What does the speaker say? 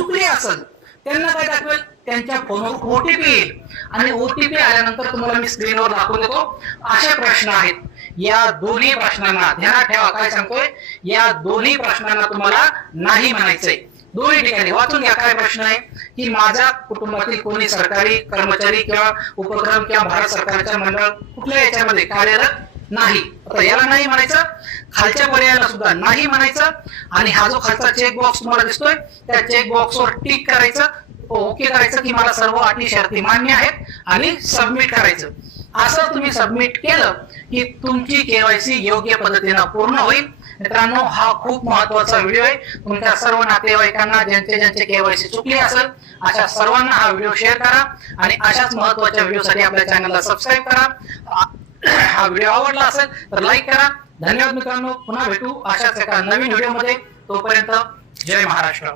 चुकली असेल त्यांना काय दाखवेल, त्यांच्या फोनवर ओटीपी येईल आणि ओटीपी आल्यानंतर तुम्हाला मी स्क्रीनवर दाखवून देतो. असे प्रश्न आहेत. या दोन्ही प्रश्नांना ध्यानात ठेवा, काय सांगतोय, या दोन्ही प्रश्नांना तुम्हाला नाही म्हणायचंय. दोन्ही ठिकाणी वाचून घ्या. काय प्रश्न आहे की माझ्या कुटुंबातील कोणी सरकारी कर्मचारी किंवा उपक्रम किंवा भारत सरकारच्या मंडळ कुठल्या याच्यामध्ये कार्यरत नाही, आता याला नाही म्हणायचं. खालच्या पर्यायाला सुद्धा नाही म्हणायचं. आणि हा जो खालचा चेक बॉक्स तुम्हाला दिसतोय त्या चेक बॉक्सवर टिक करायचं, ओके करायचं की मला सर्व अटी शर्ती मान्य आहेत आणि सबमिट करायचं. असं तुम्ही सबमिट केलं की तुमची केवायसी योग्य पद्धतीने पूर्ण होईल. मित्रांनो, हा खूप महत्वाचा व्हिडिओ आहे. तुमच्या सर्व नातेवाईकांना ज्यांचे केवायसी चुकली असेल अशा सर्वांना हा व्हिडिओ शेअर करा आणि अशाच महत्वाच्या व्हिडिओसाठी आपल्या चॅनलला सबस्क्राईब करा. हा व्हिडिओ आवडला असेल तर लाईक करा. धन्यवाद मित्रांनो, पुन्हा भेटू अशाच एका नवीन व्हिडिओमध्ये. तोपर्यंत जय महाराष्ट्र.